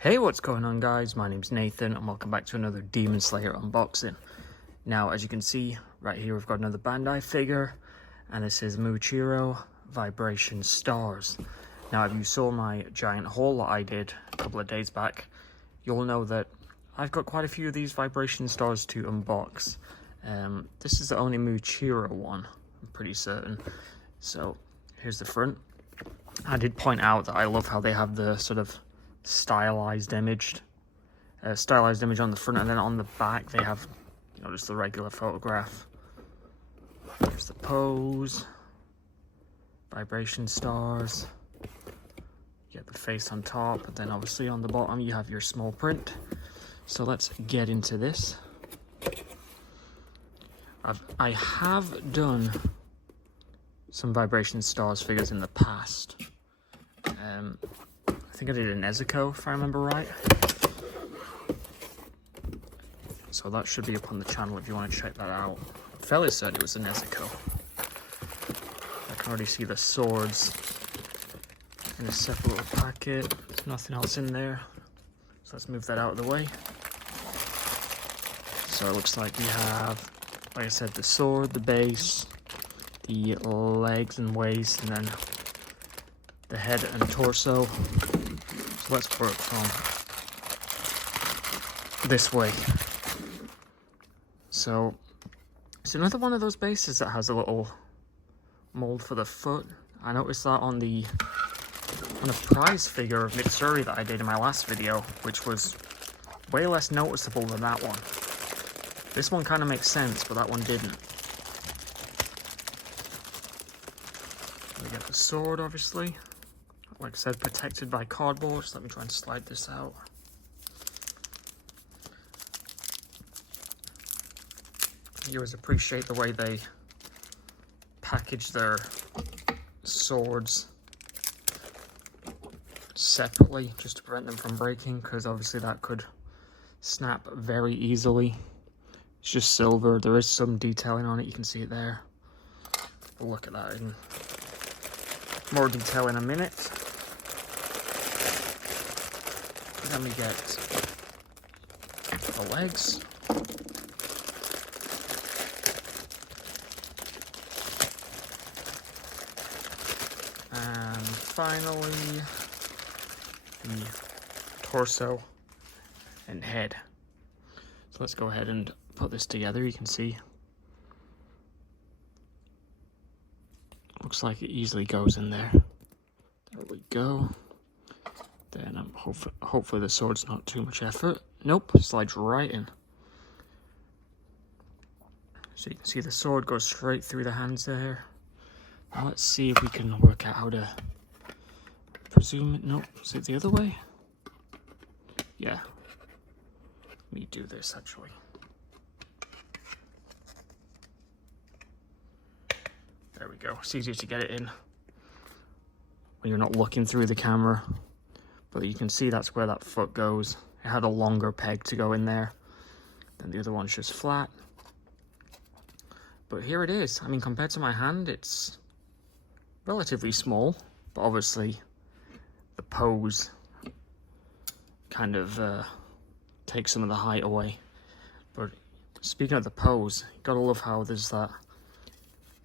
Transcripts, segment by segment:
Hey, what's going on guys? My name's Nathan and welcome back to another Demon Slayer unboxing. Now, as you can see, right here we've got another Bandai figure, and this is Muichiro Vibration Stars. Now, if you saw my giant haul that I did a couple of days back, you'll know that I've got quite a few of these Vibration Stars to unbox. This is the only Muichiro one, I'm pretty certain. So, here's the front. I did point out that I love how they have the sort of stylized image on the front, and then on the back they have, you know, just the regular photograph. There's the pose, vibration stars. You get the face on top, and then obviously on the bottom you have your small print. So let's get into this. I have done some vibration stars figures in the past. I think I did an Nezuko, if I remember right. So that should be up on the channel if you want to check that out. I'm fairly certain it was a Nezuko. I can already see the swords in a separate little packet. There's nothing else in there. So let's move that out of the way. So it looks like we have, like I said, the sword, the base, the legs and waist, and then the head and torso. So let's work from this way. So it's another one of those bases that has a little mold for the foot. I noticed that on a prize figure of Mitsuri that I did in my last video, which was way less noticeable than that one. This one kind of makes sense, but that one didn't. We get the sword, obviously. Like I said, protected by cardboard. So let me try and slide this out. You always appreciate the way they package their swords separately, just to prevent them from breaking, because obviously that could snap very easily. It's just silver. There is some detailing on it. You can see it there. We'll look at that in more detail in a minute. Then we get the legs. And finally, the torso and head. So let's go ahead and put this together. You can see, looks like it easily goes in there. There we go. Then hopefully the sword's not too much effort. Nope, slides right in. So you can see the sword goes straight through the hands there. Now let's see if we can work out how to presume it. Nope, is it the other way? Yeah. Let me do this actually. There we go. It's easier to get it in when you're not looking through the camera. But you can see that's where that foot goes. It had a longer peg to go in there. Then the other one's just flat. But here it is. I mean, compared to my hand, it's relatively small. But obviously, the pose kind of takes some of the height away. But speaking of the pose, you gotta love how there's that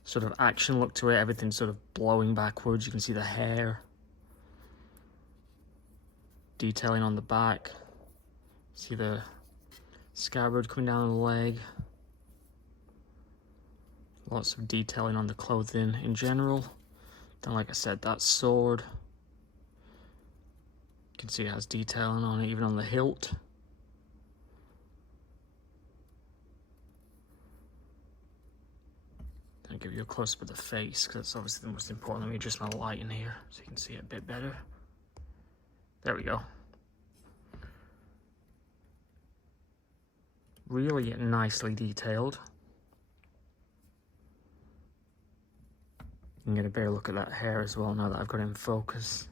sort of action look to it. Everything's sort of blowing backwards. You can see the hair. Detailing on the back. See the scabbard coming down the leg. Lots of detailing on the clothing in general. Then, like I said, that sword. You can see it has detailing on it, even on the hilt. I'll give you a close up of the face, because that's obviously the most important. Let me adjust my light in here so you can see it a bit better. There we go. Really nicely detailed. You can get a better look at that hair as well now that I've got it in focus.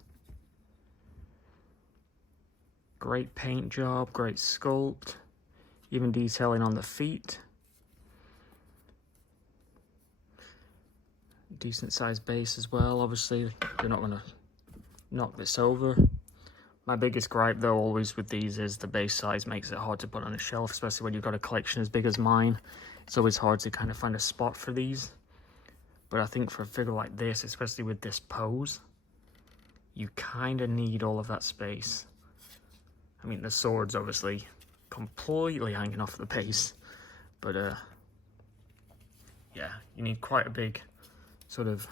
Great paint job, great sculpt. Even detailing on the feet. Decent sized base as well. Obviously, you're not going to knock this over. My biggest gripe though always with these is the base size makes it hard to put on a shelf, especially when you've got a collection as big as mine. It's always hard to kind of find a spot for these. But I think for a figure like this, especially with this pose, you kind of need all of that space. I mean, the sword's obviously completely hanging off the base, but yeah, you need quite a big sort of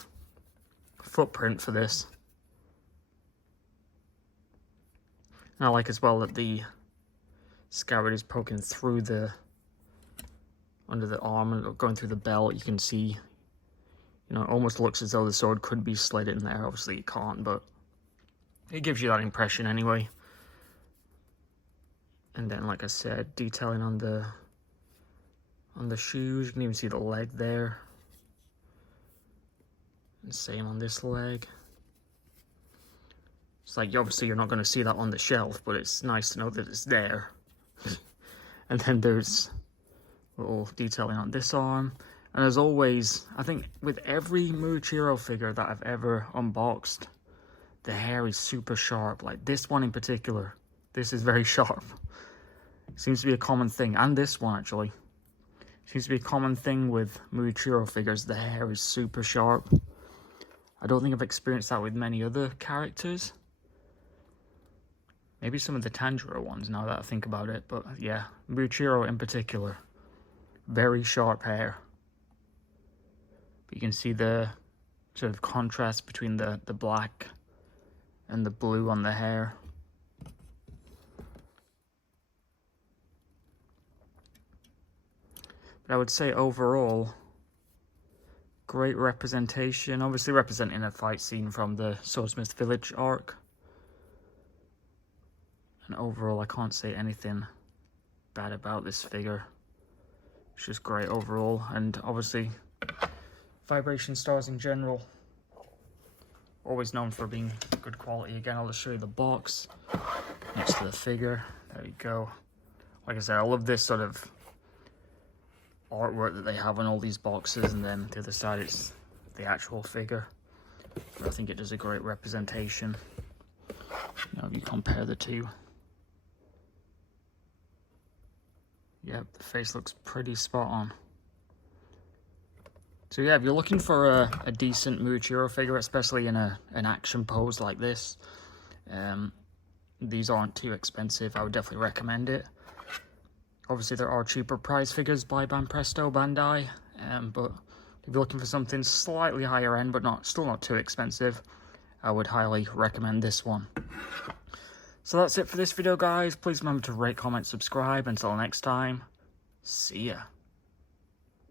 footprint for this. And I like as well that the scabbard is poking through under the arm and going through the belt. You can see, you know, it almost looks as though the sword could be slid in there. Obviously it can't, but it gives you that impression anyway. And then, like I said, detailing on the shoes. You can even see the leg there. And same on this leg. It's like, obviously you're not going to see that on the shelf, but it's nice to know that it's there. And then there's little detailing on this arm. And as always, I think with every Muichiro figure that I've ever unboxed, the hair is super sharp. Like this one in particular, this is very sharp. Seems to be a common thing, and this one actually. Seems to be a common thing with Muichiro figures, the hair is super sharp. I don't think I've experienced that with many other characters. Maybe some of the Tanjiro ones, now that I think about it, but yeah, Muichiro in particular. Very sharp hair. But you can see the sort of contrast between the black and the blue on the hair. But I would say overall, great representation. Obviously representing a fight scene from the Swordsmith Village arc. And overall, I can't say anything bad about this figure. It's just great overall. And obviously, Vibration Stars in general, always known for being good quality. Again, I'll just show you the box next to the figure. There you go. Like I said, I love this sort of artwork that they have on all these boxes, and then the other side is the actual figure. But I think it does a great representation. You know, if you compare the two. Yep, the face looks pretty spot on. So yeah, if you're looking for a decent Muichiro figure, especially in an action pose like this, these aren't too expensive. I would definitely recommend it. Obviously, there are cheaper prize figures by Banpresto Bandai, but if you're looking for something slightly higher end, but still not too expensive, I would highly recommend this one. So that's it for this video, guys. Please remember to rate, comment, subscribe. Until next time, see ya.